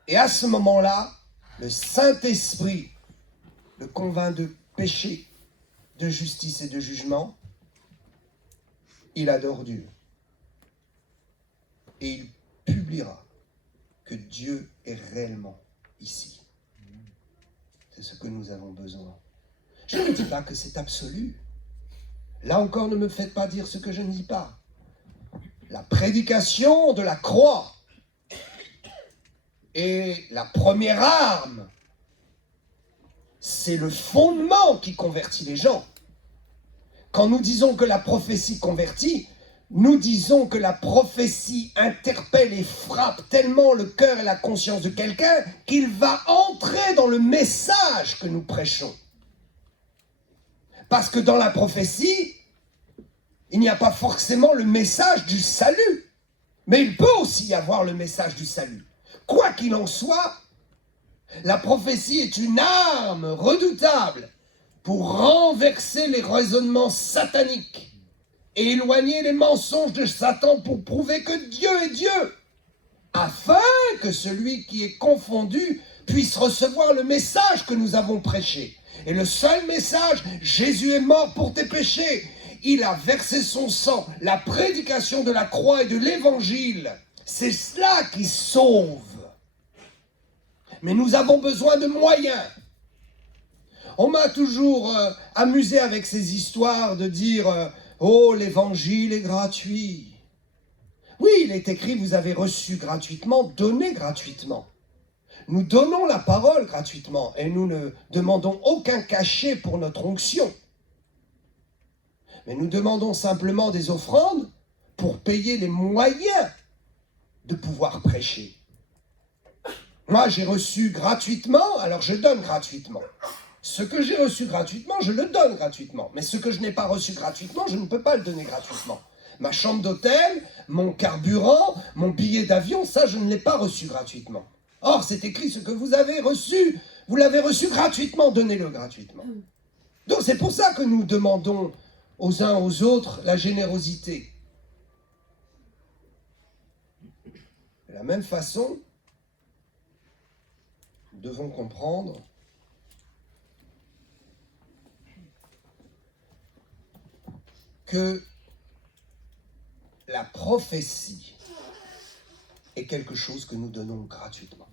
Et à ce moment-là, le Saint-Esprit le convainc de péché, de justice et de jugement. Il adore Dieu. Et il publiera que Dieu est réellement ici. C'est ce que nous avons besoin. Je ne dis pas que c'est absolu. Là encore, ne me faites pas dire ce que je ne dis pas. La prédication de la croix est la première arme. C'est le fondement qui convertit les gens. Quand nous disons que la prophétie convertit, nous disons que la prophétie interpelle et frappe tellement le cœur et la conscience de quelqu'un qu'il va entrer dans le message que nous prêchons. Parce que dans la prophétie, il n'y a pas forcément le message du salut, mais il peut aussi y avoir le message du salut. Quoi qu'il en soit, la prophétie est une arme redoutable pour renverser les raisonnements sataniques et éloigner les mensonges de Satan pour prouver que Dieu est Dieu, afin que celui qui est confondu puisse recevoir le message que nous avons prêché. Et le seul message, Jésus est mort pour tes péchés, il a versé son sang, la prédication de la croix et de l'évangile, c'est cela qui sauve. Mais nous avons besoin de moyens. On m'a toujours amusé avec ces histoires de dire oh, l'évangile est gratuit. Oui, il est écrit, vous avez reçu gratuitement, donnez gratuitement. Nous donnons la parole gratuitement et nous ne demandons aucun cachet pour notre onction. Mais nous demandons simplement des offrandes pour payer les moyens de pouvoir prêcher. Moi, j'ai reçu gratuitement, alors je donne gratuitement. Ce que j'ai reçu gratuitement, je le donne gratuitement. Mais ce que je n'ai pas reçu gratuitement, je ne peux pas le donner gratuitement. Ma chambre d'hôtel, mon carburant, mon billet d'avion, ça, je ne l'ai pas reçu gratuitement. Or, c'est écrit, ce que vous avez reçu, vous l'avez reçu gratuitement, donnez-le gratuitement. Donc, c'est pour ça que nous demandons aux uns aux autres la générosité. De la même façon, nous devons comprendre que la prophétie est quelque chose que nous donnons gratuitement.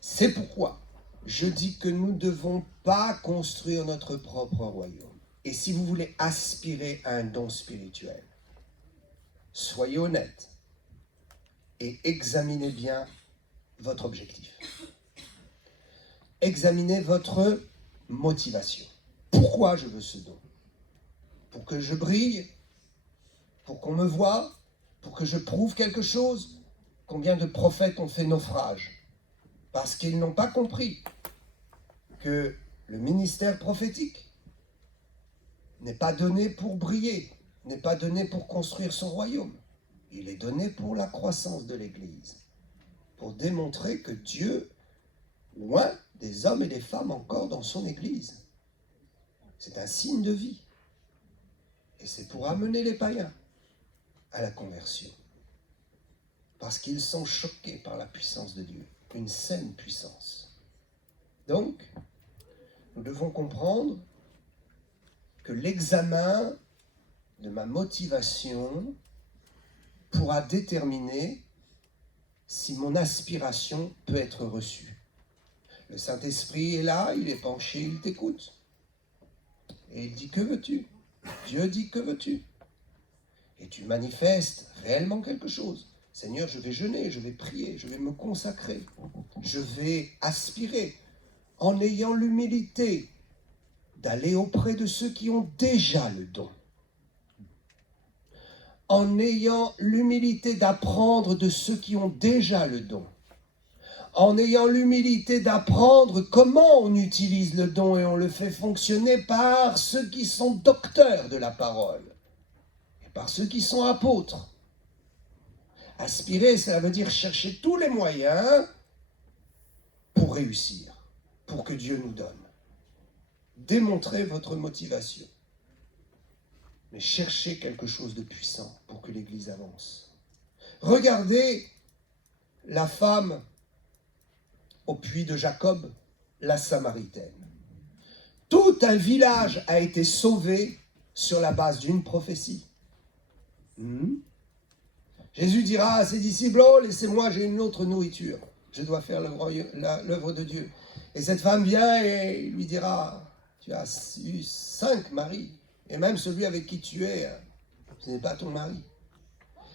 C'est pourquoi je dis que nous ne devons pas construire notre propre royaume. Et si vous voulez aspirer à un don spirituel, soyez honnête et examinez bien votre objectif. Examinez votre motivation. Pourquoi je veux ce don? Pour que je brille? Pour qu'on me voie? Pour que je prouve quelque chose? Combien de prophètes ont fait naufrage? Parce qu'ils n'ont pas compris que le ministère prophétique n'est pas donné pour briller, n'est pas donné pour construire son royaume. Il est donné pour la croissance de l'Église, pour démontrer que Dieu loin des hommes et des femmes encore dans son Église. C'est un signe de vie. Et c'est pour amener les païens à la conversion. Parce qu'ils sont choqués par la puissance de Dieu. Une saine puissance. Donc, nous devons comprendre que l'examen de ma motivation pourra déterminer si mon aspiration peut être reçue. Le Saint-Esprit est là, il est penché, il t'écoute. Et il dit, que veux-tu? Dieu dit, que veux-tu? Et tu manifestes réellement quelque chose. Seigneur, je vais jeûner, je vais prier, je vais me consacrer. Je vais aspirer en ayant l'humilité d'aller auprès de ceux qui ont déjà le don. En ayant l'humilité d'apprendre de ceux qui ont déjà le don. En ayant l'humilité d'apprendre comment on utilise le don et on le fait fonctionner par ceux qui sont docteurs de la parole et par ceux qui sont apôtres. Aspirer, cela veut dire chercher tous les moyens pour réussir, pour que Dieu nous donne. Démontrez votre motivation, mais cherchez quelque chose de puissant pour que l'Église avance. Regardez la femme au puits de Jacob, la Samaritaine. Tout un village a été sauvé sur la base d'une prophétie. Jésus dira à ses disciples, oh, laissez-moi, j'ai une autre nourriture. Je dois faire l'œuvre de Dieu. Et cette femme vient et lui dira, tu as eu 5 maris, et même celui avec qui tu es, ce n'est pas ton mari.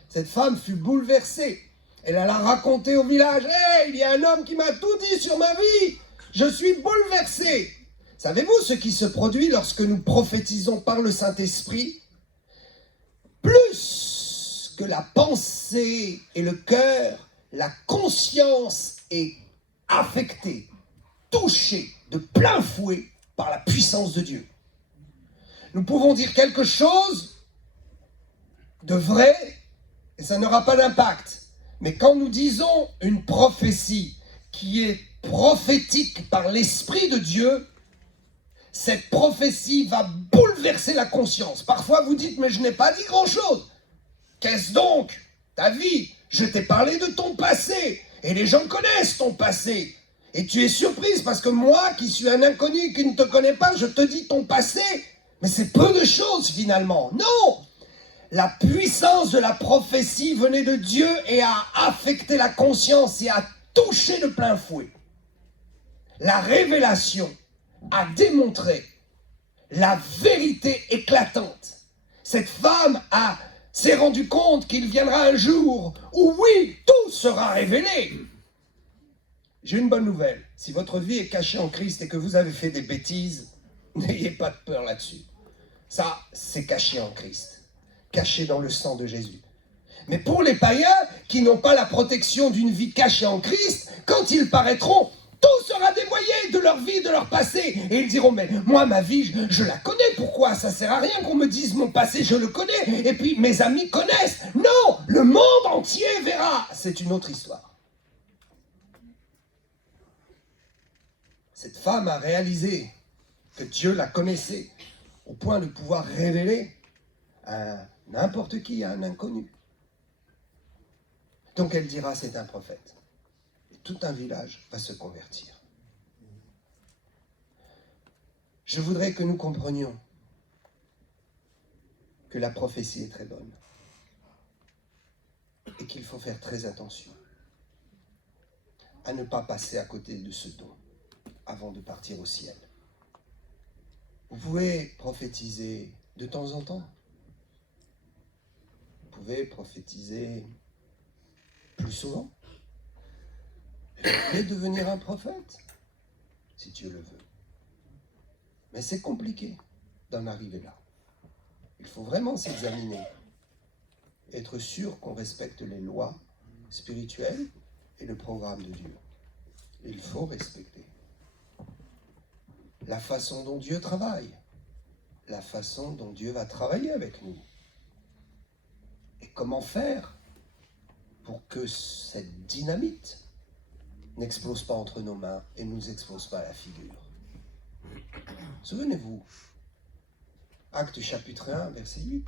Cette femme fut bouleversée. Elle alla raconter au village, hey, il y a un homme qui m'a tout dit sur ma vie. Je suis bouleversé. Savez-vous ce qui se produit lorsque nous prophétisons par le Saint-Esprit? Plus que la pensée et le cœur, la conscience est affectée, touchée de plein fouet par la puissance de Dieu. Nous pouvons dire quelque chose de vrai et ça n'aura pas d'impact. Mais quand nous disons une prophétie qui est prophétique par l'Esprit de Dieu, cette prophétie va bouleverser la conscience. Parfois vous dites, mais je n'ai pas dit grand-chose. Qu'est-ce donc ta vie? Je t'ai parlé de ton passé. Et les gens connaissent ton passé. Et tu es surprise parce que moi, qui suis un inconnu, qui ne te connais pas, je te dis ton passé. Mais c'est peu de choses finalement. Non! La puissance de la prophétie venait de Dieu et a affecté la conscience et a touché de plein fouet. La révélation a démontré la vérité éclatante. Cette femme s'est rendue compte qu'il viendra un jour où oui, tout sera révélé. J'ai une bonne nouvelle. Si votre vie est cachée en Christ et que vous avez fait des bêtises, n'ayez pas de peur là-dessus. Ça, c'est caché en Christ. Caché dans le sang de Jésus. Mais pour les païens qui n'ont pas la protection d'une vie cachée en Christ, quand ils paraîtront, tout sera dévoyé de leur vie, de leur passé. Et ils diront, mais moi, ma vie, je la connais. Pourquoi? Ça sert à rien qu'on me dise mon passé, je le connais. Et puis, mes amis connaissent. Non, le monde entier verra. C'est une autre histoire. Cette femme a réalisé que Dieu la connaissait au point de pouvoir révéler à n'importe qui, à un inconnu. Donc elle dira, c'est un prophète. Et tout un village va se convertir. Je voudrais que nous comprenions que la prophétie est très bonne et qu'il faut faire très attention à ne pas passer à côté de ce don avant de partir au ciel. Vous pouvez prophétiser de temps en temps. Vous pouvez prophétiser plus souvent. Vous pouvez devenir un prophète, si Dieu le veut. Mais c'est compliqué d'en arriver là. Il faut vraiment s'examiner, être sûr qu'on respecte les lois spirituelles et le programme de Dieu. Il faut respecter la façon dont Dieu travaille, la façon dont Dieu va travailler avec nous. Et comment faire pour que cette dynamite n'explose pas entre nos mains et ne nous explose pas à la figure. Souvenez-vous, Actes chapitre 1, verset 8,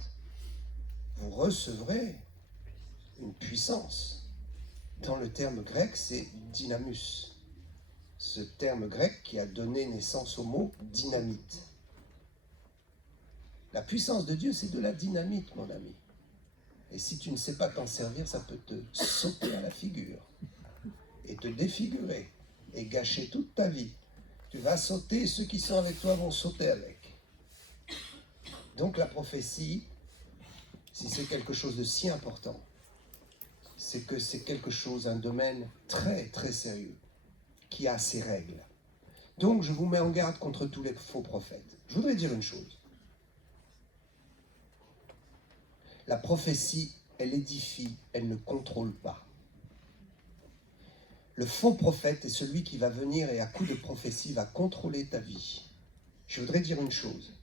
vous recevrez une puissance. Dans le terme grec, c'est dynamus. ce terme grec qui a donné naissance au mot dynamite. La puissance de Dieu, c'est de la dynamite, mon ami. Et si tu ne sais pas t'en servir, ça peut te sauter à la figure et te défigurer et gâcher toute ta vie. Tu vas sauter et ceux qui sont avec toi vont sauter avec. Donc la prophétie, si c'est quelque chose de si important, c'est que c'est quelque chose, un domaine très très sérieux, qui a ses règles. Donc je vous mets en garde contre tous les faux prophètes. Je voudrais dire une chose. La prophétie, elle édifie, elle ne contrôle pas. Le faux prophète est celui qui va venir et à coup de prophétie va contrôler ta vie. Je voudrais dire une chose.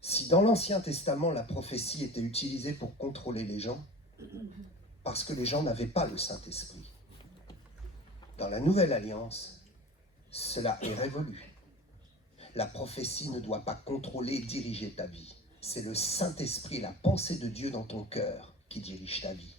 Si dans l'Ancien Testament, la prophétie était utilisée pour contrôler les gens, parce que les gens n'avaient pas le Saint-Esprit, dans la Nouvelle Alliance, cela est révolu. La prophétie ne doit pas contrôler et diriger ta vie. C'est le Saint-Esprit, la pensée de Dieu dans ton cœur qui dirige ta vie.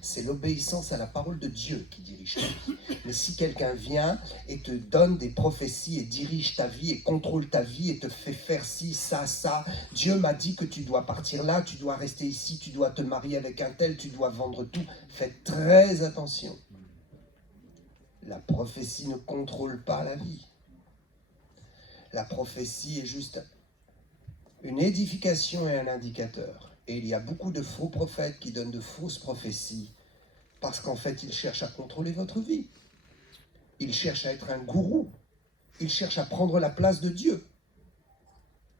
C'est l'obéissance à la parole de Dieu qui dirige ta vie. Mais si quelqu'un vient et te donne des prophéties et dirige ta vie et contrôle ta vie et te fait faire ci, ça, ça, Dieu m'a dit que tu dois partir là, tu dois rester ici, tu dois te marier avec un tel, tu dois vendre tout. Faites très attention. La prophétie ne contrôle pas la vie. La prophétie est juste une édification et un indicateur. Et il y a beaucoup de faux prophètes qui donnent de fausses prophéties parce qu'en fait, ils cherchent à contrôler votre vie. Ils cherchent à être un gourou. Ils cherchent à prendre la place de Dieu.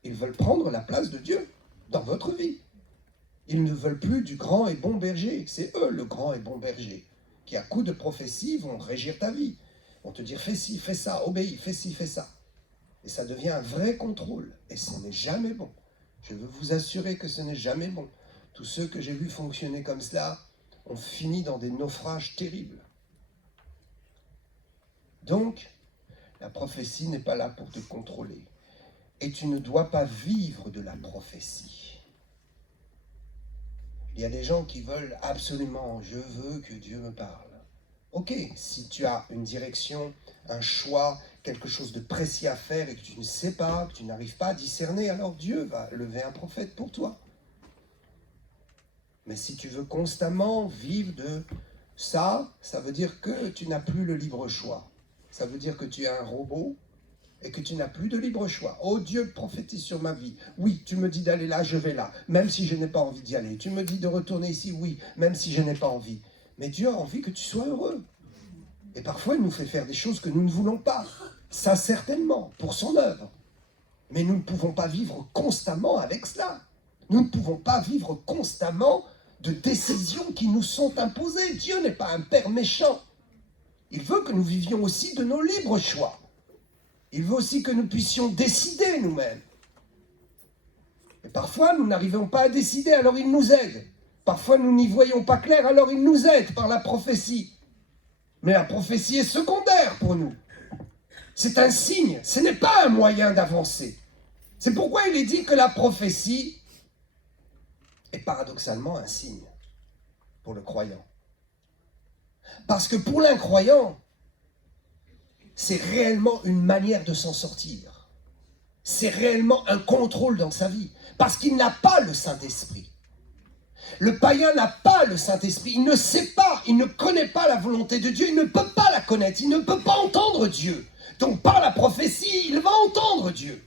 Ils veulent prendre la place de Dieu dans votre vie. Ils ne veulent plus du grand et bon berger. C'est eux le grand et bon berger qui, à coup de prophétie, vont régir ta vie. Ils vont te dire fais ci, fais ça, obéis, fais ci, fais ça. Et ça devient un vrai contrôle. Et ce n'est jamais bon. Je veux vous assurer que ce n'est jamais bon. Tous ceux que j'ai vus fonctionner comme cela ont fini dans des naufrages terribles. Donc, la prophétie n'est pas là pour te contrôler. Et tu ne dois pas vivre de la prophétie. Il y a des gens qui veulent absolument, je veux que Dieu me parle. Ok, si tu as une direction, un choix, quelque chose de précis à faire et que tu ne sais pas, que tu n'arrives pas à discerner, alors Dieu va lever un prophète pour toi. Mais si tu veux constamment vivre de ça, ça veut dire que tu n'as plus le libre choix. Ça veut dire que tu es un robot et que tu n'as plus de libre choix. Oh, Dieu prophétise sur ma vie. Oui, tu me dis d'aller là, je vais là, même si je n'ai pas envie d'y aller. Tu me dis de retourner ici, oui, même si je n'ai pas envie. Mais Dieu a envie que tu sois heureux. Et parfois, il nous fait faire des choses que nous ne voulons pas. Ça, certainement, pour son œuvre. Mais nous ne pouvons pas vivre constamment avec cela. Nous ne pouvons pas vivre constamment de décisions qui nous sont imposées. Dieu n'est pas un père méchant. Il veut que nous vivions aussi de nos libres choix. Il veut aussi que nous puissions décider nous-mêmes. Et parfois, nous n'arrivons pas à décider, alors il nous aide. Parfois, nous n'y voyons pas clair, alors il nous aide par la prophétie. Mais la prophétie est secondaire pour nous. C'est un signe, ce n'est pas un moyen d'avancer. C'est pourquoi il est dit que la prophétie est paradoxalement un signe pour le croyant. Parce que pour l'incroyant, c'est réellement une manière de s'en sortir. C'est réellement un contrôle dans sa vie. Parce qu'il n'a pas le Saint-Esprit. Le païen n'a pas le Saint-Esprit. Il ne sait pas, il ne connaît pas la volonté de Dieu. Il ne peut pas la connaître. Il ne peut pas entendre Dieu. Donc par la prophétie, il va entendre Dieu.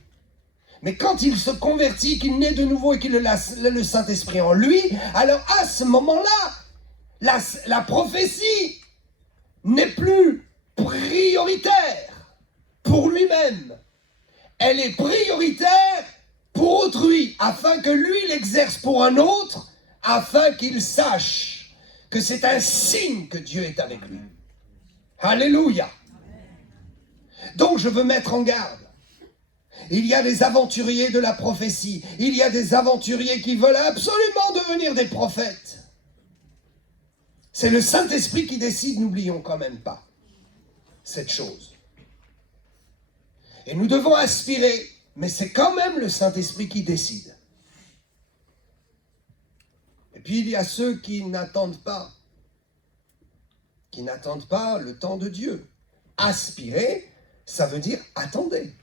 Mais quand il se convertit, qu'il naît de nouveau et qu'il a le Saint-Esprit en lui, alors à ce moment-là, la prophétie n'est plus prioritaire pour lui-même. Elle est prioritaire pour autrui, afin que lui l'exerce pour un autre, afin qu'il sache que c'est un signe que Dieu est avec lui. Alléluia. Donc je veux mettre en garde. Il y a des aventuriers de la prophétie. Il y a des aventuriers qui veulent absolument devenir des prophètes. C'est le Saint-Esprit qui décide, n'oublions quand même pas cette chose. Et nous devons aspirer, mais c'est quand même le Saint-Esprit qui décide. Et puis il y a ceux qui n'attendent pas le temps de Dieu. Aspirer, Ça veut dire attendez.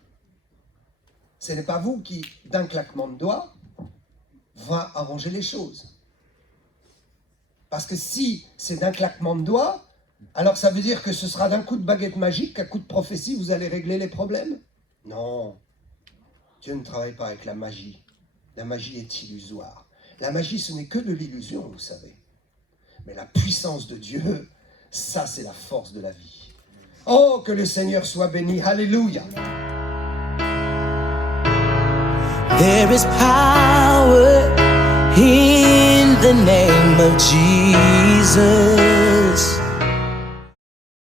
Ce n'est pas vous qui, d'un claquement de doigts, va arranger les choses. Parce que si c'est d'un claquement de doigts, alors ça veut dire que ce sera d'un coup de baguette magique, qu'à coup de prophétie, vous allez régler les problèmes? Non. Dieu ne travaille pas avec la magie. La magie est illusoire. La magie, ce n'est que de l'illusion, vous savez. Mais la puissance de Dieu, ça, c'est la force de la vie. Oh, que le Seigneur soit béni. Alléluia. There is power in the name of Jesus.